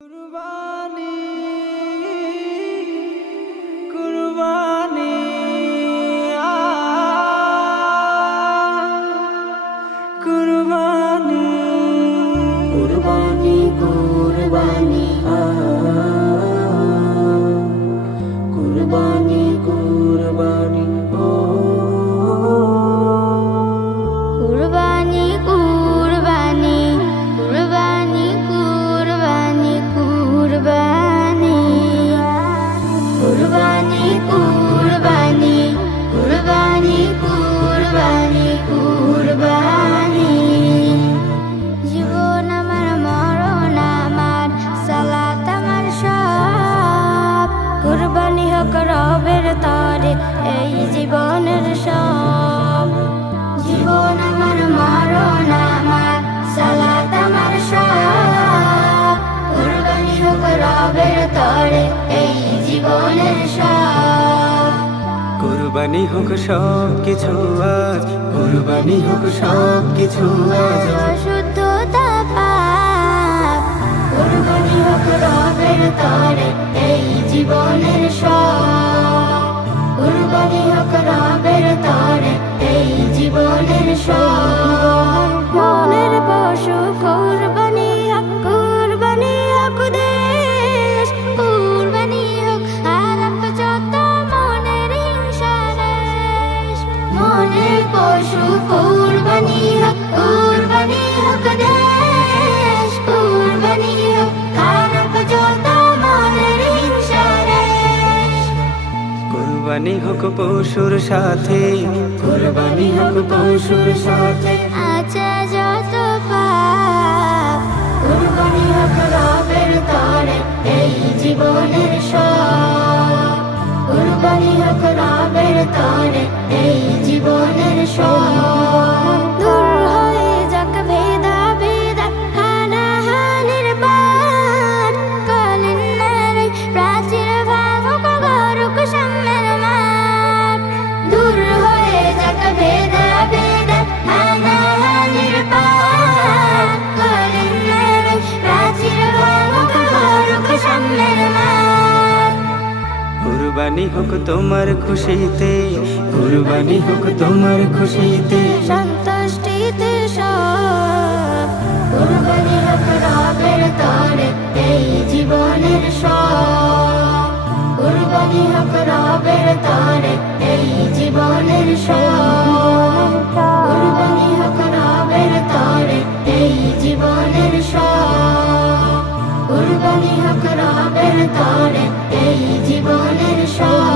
কুরবানি কুরবানি কুরবানি কুরবানি কুরবানি কুরবানি কুরবানি কুরবানি কুরবানি কুরবানি কুরবানি কুরবানি কুরবানি কুরবানি কুরবানি কুরবানি কুরবানি জীবন আমার মরণ আমার সালাত আমার সব কুরবানি হোক রবের তরে এই জীবনের সব জীবন আমার মরণ আমার সালাত আমার সব কুরবানি হোক রবের তরে এই জীবনের সব কুরবানি হোক সব কিছু আজ কুরবানি হোক সব কিছু আজ শুদ্ধতা পাপ কুরবানি হোক রবের তরে এই জীবনের সব কুরবানি হোক রবের তরে এই জীবনের সব মনের পশু কুরবানি হোক দেশ কুরবানি হোক আলাপ যত মনের হিংসা রেশ মনের পশু কুরবানি হোক দেশ কুরবানি হোক আলাপ যত মনের হিংসা রেশ কুরবানি হোক পশুর সাথে কুরবানি হোক পশুর সাথে আচ্ছা যত পাপ কুরবানি হোক রবের তরে এই জীবনের সব কুরবানি হোক রবের তরে এই জীবনের সব দূর হয়ে যাক ভেদা হানাহানির বান কলিন নারী প্রাচীর ভাঙুক গরুক সাম্যের মাঠ দূর হয়ে যাক ভেদা হানাহানির বান কলিন নারী প্রাচীর ভাঙুক গরুক সাম্যের মাঠ কুরবানি হোক তোমার খুশিতে কুরবানি হোক তোমার খুশিতে সন্তুষ্টিতে সব কুরবানি হোক রবের তরে এই জীবনের সব কুরবানি হোক রবের তরে এই জীবনের সব কুরবানি হোক রবের তরে এই জীবনের সব কুরবানি হোক রবের তরে এই জীবনের সব